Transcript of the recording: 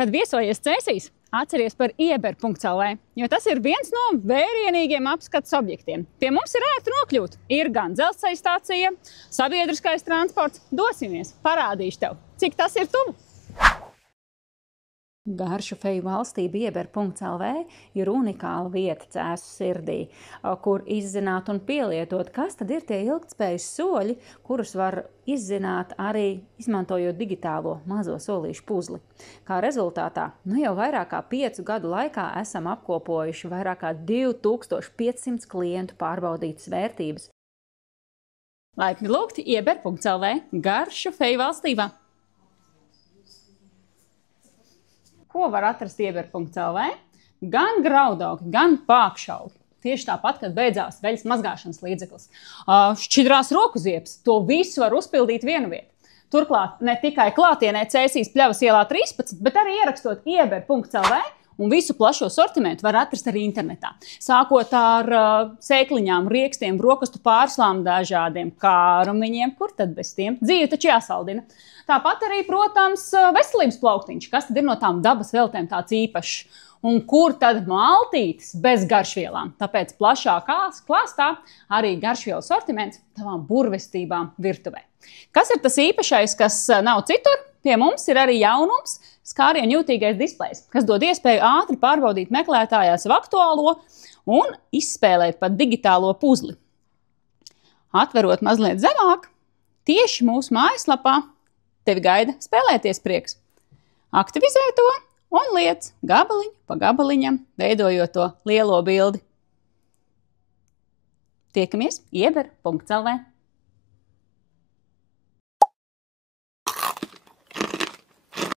Kad viesojies Cēsīs, atceries par ieber.lv, jo tas ir viens no vērienīgiem apskates objektiem. Pie mums ir ērti nokļūt. Ir gan dzelzceļa stācija, sabiedriskais transports. Dosimies, parādīšu tev, cik tas ir tuvu. Garšu feju valstība ieber.lv ir unikāla vieta Cēsu sirdī, kur izzināt un pielietot, kas tad ir tie ilgtspējas soļi, kurus var izzināt arī izmantojot digitālo mazo solīšu puzli. Kā rezultātā, jau vairāk kā 5 gadu laikā esam apkopojuši vairāk kā 2500 klientu pārbaudītas vērtības. Laipni lūgti ieber.lv garšu feju valstībā. Ko var atrast ieber.lv? Gan graudaugi, gan pākšaugi. Tieši tāpat, kad beidzās veļas mazgāšanas līdzeklis. Šķidrās rokuziepes, to visu var uzpildīt vienu vietu. Turklāt ne tikai klātienē Cēsīs Pļavas ielā 13, bet arī ierakstot ieber.lv un visu plašo sortimentu var atrast arī internetā. Sākot ar sēkliņām, riekstiem, brokastu pārslām dažādiem kārumiņiem, kur tad bez tiem? Dzīve taču jāsaldina. Tāpat arī, protams, veselības plauktiņš, kas tad ir no tām dabas veltēm tāds īpašs. Un kur tad maltītes bez garšvielām? Tāpēc plašākā klāstā arī garšvielu sortiments tavām burvestībām virtuvē. Kas ir tas īpašais, kas nav citur? Pie mums ir arī jaunums, skārienjūtīgais displejs, kas dod iespēju ātri pārbaudīt meklētājā savu aktuālo un izspēlēt pat digitālo puzli. Atverot mazliet zemāk, tieši mūsu mājaslapā tevi gaida spēlēties prieks. Aktivizē to un liec gabaliņu pa gabaliņam, veidojot to lielo bildi. Tiekamies ieber.lv.